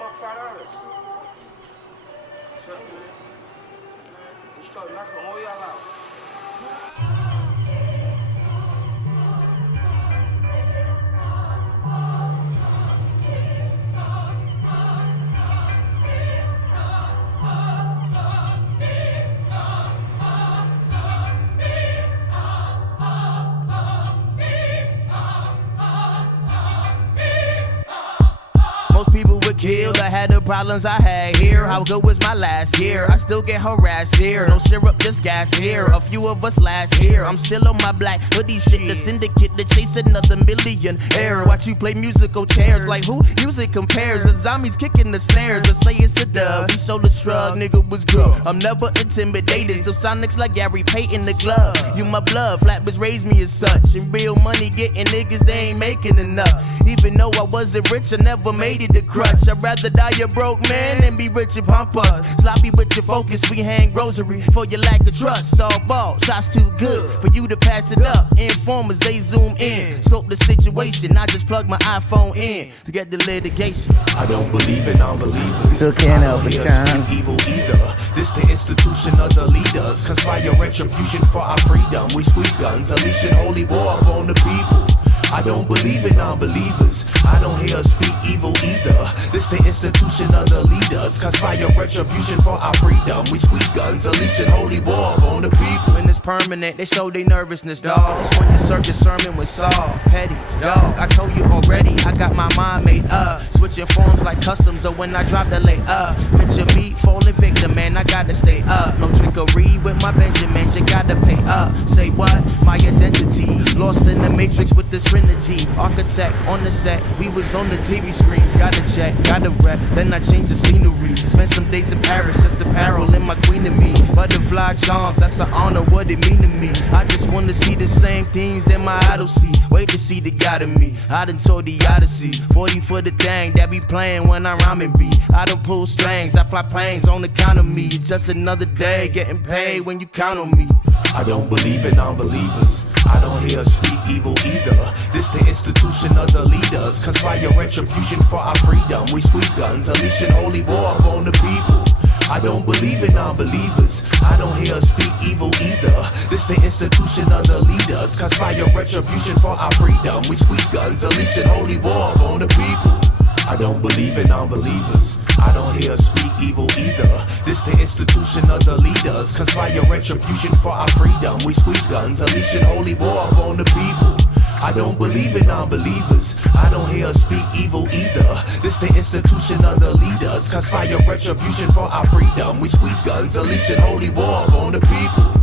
want my $5? Tell me. You start knocking all y'all out. Most people would kill, I had the problems I had here. How good was my last year? I still get harassed here. No syrup, just gas here. A few of us last here. I'm still on my black hoodie shit. The syndicate to chase another millionaire. Watch you play musical chairs like who music compares. The zombies kicking the snares. I say it's a dub. We sold a shrug, nigga was good. I'm never intimidated. Still Sonics like Gary Payton the glove. You my blood, Flatbush raised me as such. And real money getting niggas, they ain't making enough. Even though I wasn't rich, I never made it a crutch. I'd rather die a broke man than be rich and pump us. Sloppy with your focus, we hang rosary for your lack of trust. All ball, shots too good for you to pass it up. Informers, they zoom in, scope the situation. I just plug my iPhone in to get the litigation. I don't believe in unbelievers. Still can't help it, John. Evil either. This the institution of the leaders. Conspire retribution for our freedom. We squeeze guns, unleashing holy war upon the people. I don't believe in unbelievers. I don't hear us speak evil either. This the institution of the leaders. Conspire retribution for our freedom. We squeeze guns, unleashing holy war on the people. When it's permanent, they show their nervousness, dawg. That's when your circus sermon was Saul. Petty, dawg. I told you already, I got my mind made up. Switching forms like customs, or when I drop the lay up. Picture me falling victim, man, I gotta stay up. No trickery with my Benjamins, you gotta pay up. Say what? My identity. Lost in the matrix with this Trinity. Architect on the set, we was on the TV screen. Gotta check, gotta rep, then I changed the scenery. Spent some days in Paris, just apparel in my queen and me. Butterfly charms, that's an honor, what it mean to me. I just wanna see the same things that my idols see. Wait to see the God in me. I done told the Odyssey. 40 for the thing that be playing when I'm rhyming beat. I done pull strings, I fly planes on account of me. It's just another day, getting paid when you count on me. I don't believe in unbelievers. I don't hear us speak evil either. This the institution of the leaders. Conspire retribution for our freedom. We squeeze guns, unleashing holy war upon the people. I don't believe in unbelievers. I don't hear us speak evil either. This the institution of the leaders. Conspire retribution for our freedom. We squeeze guns, unleashing holy war upon the people. I don't believe in unbelievers. I don't hear us speak evil either. This the institution of the leaders. Conspire retribution for our freedom. We squeeze guns, unleashing holy war upon the people. I don't believe in unbelievers. I don't hear us speak evil either. This the institution of the leaders. Conspire retribution for our freedom. We squeeze guns, unleashing holy war upon the people.